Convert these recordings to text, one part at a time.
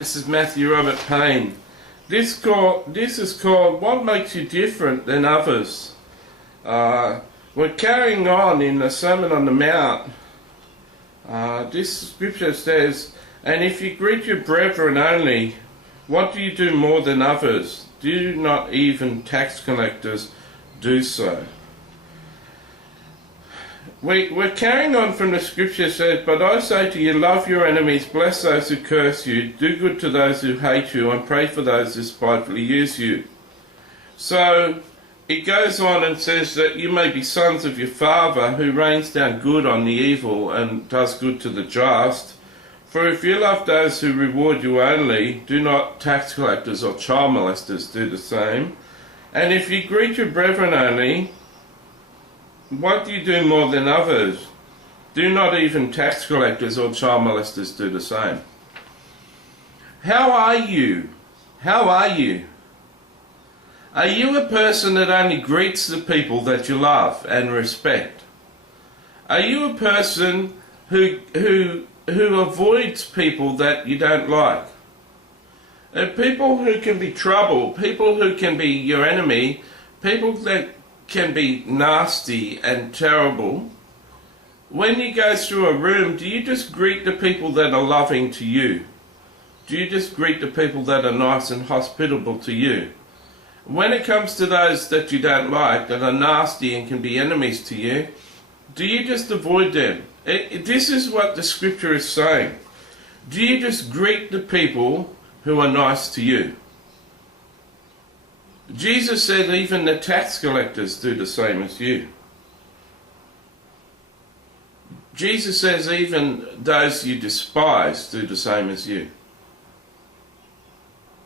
This is Matthew Robert Payne. This is called What Makes You Different Than Others. We're carrying on in the Sermon on the Mount. This scripture says, "And if you greet your brethren only, what do you do more than others? Do not even tax collectors do so?" We're carrying on from the scripture says, "But I say to you, love your enemies, bless those who curse you, do good to those who hate you, and pray for those who spitefully use you." So it goes on and says that you may be sons of your Father, who rains down good on the evil and does good to the just. For if you love those who reward you only, do not tax collectors or child molesters do the same? And if you greet your brethren only, what do you do more than others? Do not even tax collectors or child molesters do the same? How are you? How are you? Are you a person that only greets the people that you love and respect? Are you a person who avoids people that you don't like? People who can be trouble, people who can be your enemy, people that can be nasty and terrible. When you go through a room, do you just greet the people that are loving to you? Do you just greet the people that are nice and hospitable to you? When it comes to those that you don't like, that are nasty and can be enemies to you, do you just avoid them? This is what the scripture is saying. Do you just greet the people who are nice to you? Jesus said even the tax collectors do the same as you. Jesus says even those you despise do the same as you.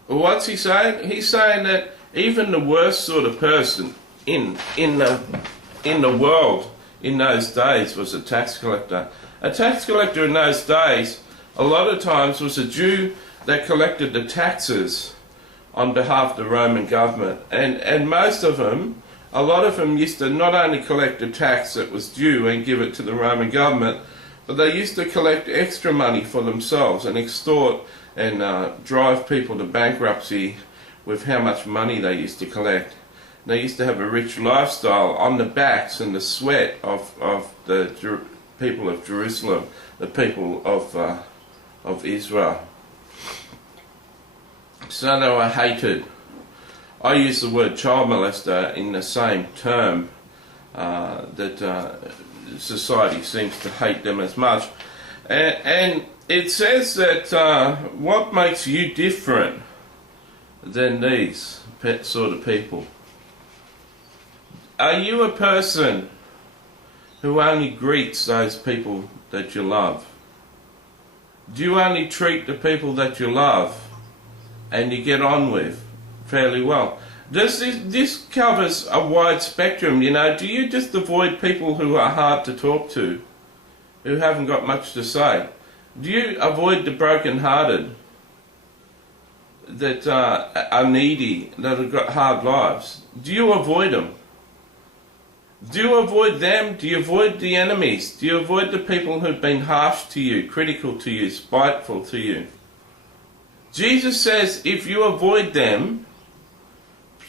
What's he saying? He's saying that even the worst sort of person in the world in those days was a tax collector. A tax collector in those days a lot of times was a Jew that collected the taxes on behalf of the Roman government, and most of them, a lot of them used to not only collect the tax that was due and give it to the Roman government, but they used to collect extra money for themselves and extort and drive people to bankruptcy with how much money they used to collect. They used to have a rich lifestyle on the backs and the sweat of the people of Jerusalem, the people of Israel. So they were hated. I use the word child molester in the same term that society seems to hate them as much. And it says that what makes you different than these sort of people? Are you a person who only greets those people that you love? Do you only treat the people that you love and you get on with fairly well? This covers a wide spectrum, you know. Do you just avoid people who are hard to talk to, who haven't got much to say? Do you avoid the broken-hearted, that are needy, that have got hard lives? Do you avoid them? Do you avoid them? Do you avoid the enemies? Do you avoid the people who've been harsh to you, critical to you, spiteful to you? Jesus says if you avoid them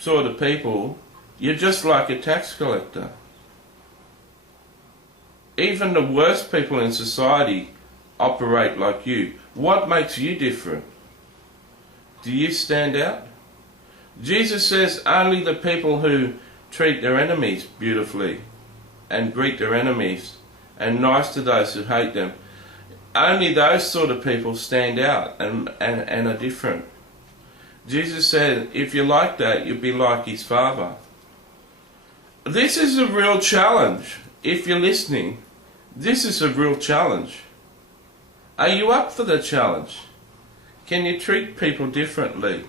sort of people, you're just like a tax collector. Even the worst people in society operate like you. What makes you different? Do you stand out? Jesus says only the people who treat their enemies beautifully and greet their enemies and nice to those who hate them, only those sort of people stand out and are different. Jesus said, if you're like that, you'll be like his Father. This is a real challenge. If you're listening, this is a real challenge. Are you up for the challenge? Can you treat people differently?